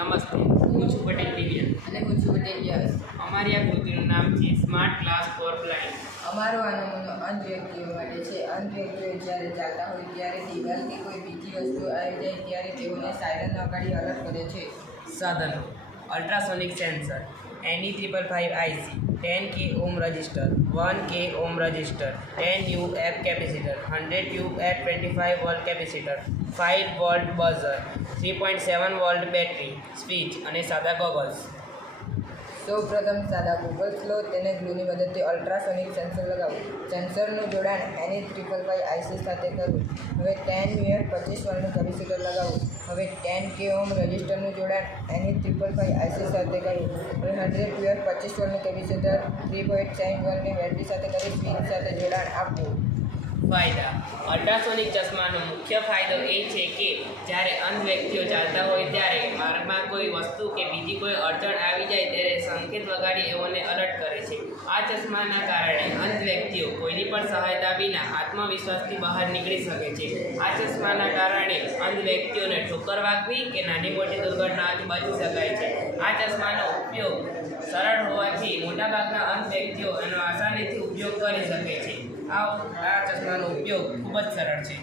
નમસ્તે, હું છું પટેલ દિવ્ય અને હું છું પટેલ યશ. અમારી આ કૃતિનું નામ છે સ્માર્ટ ક્લાસ ફોર બ્લાઇન્ડ. અમારો આ નમૂનો અંધ વ્યક્તિઓ માટે છે. અંધ વ્યક્તિઓ જ્યારે ચાલતા હોય ત્યારે દિવાલ કે કોઈ બીજી વસ્તુ આવી જાય ત્યારે તેઓને સાયરન વગાડી અલર્ટ કરે છે. સાધનો: ultrasonic sensor, NE555IC, 10K ohm register, 1K ohm register, 10 UF capacitor, 100 UF 25 volt capacitor, 5 volt buzzer, 3.7 volt battery, switch અને સાદા ગોગલ્સ. સૌપ્રથમ સાદા ગૂગલ્સ લો, તેને ગ્લુની મદદથી અલ્ટ્રાસોનિક સેન્સર લગાવો. સેન્સરનું જોડાણ NE555IC સાથે કરવું. હવે 10 UF 25 વોલ્ટનું કેપેસિટર લગાવો. હવે 10K ઓમ રજિસ્ટરનું જોડાણ NE555IC સાથે કરવું. હવે 100 UF 25 વોલ્ટનું કેપેસિટર 3.7 વોલ્ટની બેટરી સાથે કરી સ્વિચ સાથે જોડાણ આપવું. ફાયદા: અલ્ટ્રાસોનિક ચશ્માનો મુખ્ય ફાયદો એ છે કે જ્યારે અંધ વ્યક્તિઓ ચાલતા હોય ત્યારે માર્ગમાં કોઈ વસ્તુ કે બીજી કોઈ અડચણ આવી જાય ત્યારે સંકેત વગાડી એઓને અલર્ટ કરે છે. આ ચશ્માના કારણે અંધ વ્યક્તિઓ કોઈની પણ સહાયતા વિના આત્મવિશ્વાસથી બહાર નીકળી શકે છે. આ ચશ્માના કારણે અંધ વ્યક્તિઓને ઠોકર વાગવી કે નાની મોટી દુર્ઘટનાઓથી બચી શકાય છે. આ ચશ્માનો ઉપયોગ સરળ હોવાથી મોટાભાગના અંધ વ્યક્તિઓ એનો આસાનીથી ઉપયોગ કરી શકે છે. આ ચશ્માનો ઉપયોગ ખૂબ જ સરળ છે.